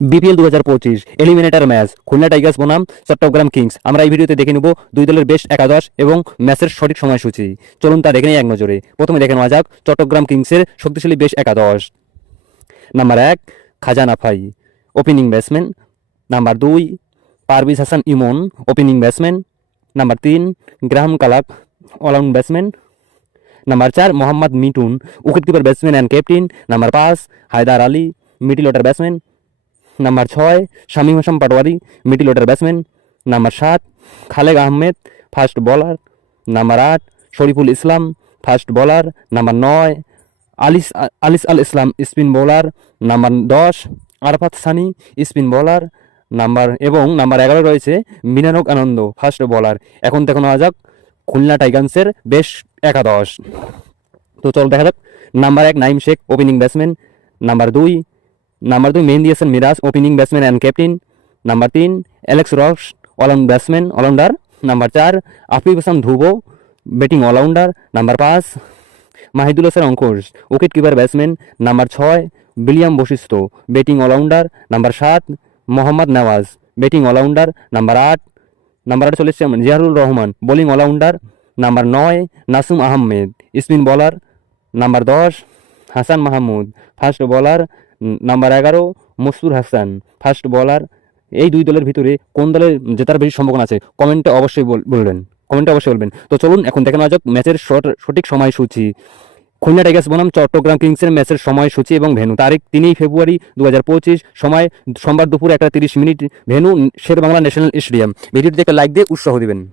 BPL দু হাজার পঁচিশ এলিমিনেটার ম্যাচ খুলনা টাইগার্স বনাম চট্টগ্রাম কিংস আমরা এই ভিডিওতে দেখে নেব দুই দলের বেস্ট একাদশ এবং ম্যাচের সঠিক সময়সূচি। চলুন তা দেখে নেই এক নজরে। প্রথমে দেখে নেওয়া যাক চট্টগ্রাম কিংসের শক্তিশালী বেশ একাদশ। নাম্বার এক খাজানা ফাই ওপেনিং ব্যাটসম্যান নাম্বার দুই Parvez Hasan Emon opening batsman number তিন Graham Clark allround batsman number চার Mohammad Mithun wicket keeper batsman and captain number পাঁচ Haider Ali middle order batsman number ছয় Shamim Hasan Patwari middle order batsman number সাত Khaled Ahmed fast bowler number আট Shoriful Islam fast bowler number নয় Alis Alis Al Islam spin bowler number দশ Arafat Sunny spin bowler number এবং number এগারো রয়েছে মিনারক আনন্দ first bowler এখন দেখো নেওয়া যাক, খুলনা টাইগান্সের বেশ একাদশ। তো চল দেখা যাক নাম্বার এক Naim Sheikh opening batsman number দুই নাম্বার দুই Mehedi Hasan Miraz opening batsman and captain number তিন Alex Ross allround batsman allrounder number চার Afif Hasan Dhrubo batting allrounder number পাঁচ Mahidul Hasan Ankush wicket keeper batsman number ছয় William Bashishtha batting allrounder number সাত Mohammad Nawaz batting allrounder number আট number আট চলে এসছে Ziaur Rahman bowling allrounder number নয় Nasum Ahmed spin bowler number দশ Hasan Mahmud fast bowler number এগারো মসুর হাসান। ফার্স্ট বলার এই দুই দলের ভিতরে কোন দলের জেতার বেশি সম্ভাবনা আছে? কমেন্টে অবশ্যই বল- বলবেন। কমেন্টে অবশ্যই বলবেন। তো চলুন, এখন দেখে নেওয়া যাক ম্যাচের সঠিক সময়সূচি। খুলনা টাইগার্স বনাম, চট্টগ্রাম কিংসের ম্যাচের সময়সূচি এবং ভেনু তারিখ তিনই ফেব্রুয়ারি দু হাজার পঁচিশ, সময় সোমবার দুপুর একটা তিরিশ minute venue Sher Bangla national stadium. ভিডিওটি দেখে লাইক দিয়ে উৎসাহ দিবেন।